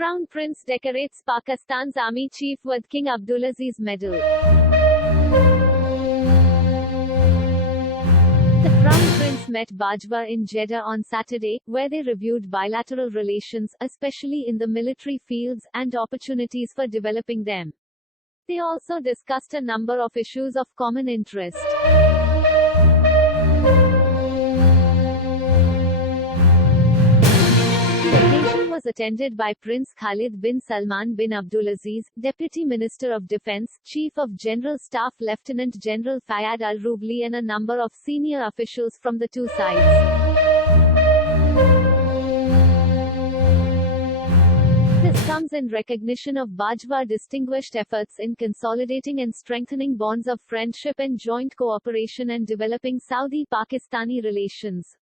Crown Prince decorates Pakistan's Army Chief with King Abdulaziz Medal. The Crown Prince met Bajwa in Jeddah on Saturday, where they reviewed bilateral relations, especially in the military fields, and opportunities for developing them. They also discussed a number of issues of common interest. The occasion was attended by Prince Khalid bin Salman bin Abdulaziz, Deputy Minister of Defense, Chief of General Staff Lieutenant General Fayad al-Rubli, and a number of senior officials from the two sides. This comes in recognition of Bajwa's distinguished efforts in consolidating and strengthening bonds of friendship and joint cooperation and developing Saudi-Pakistani relations.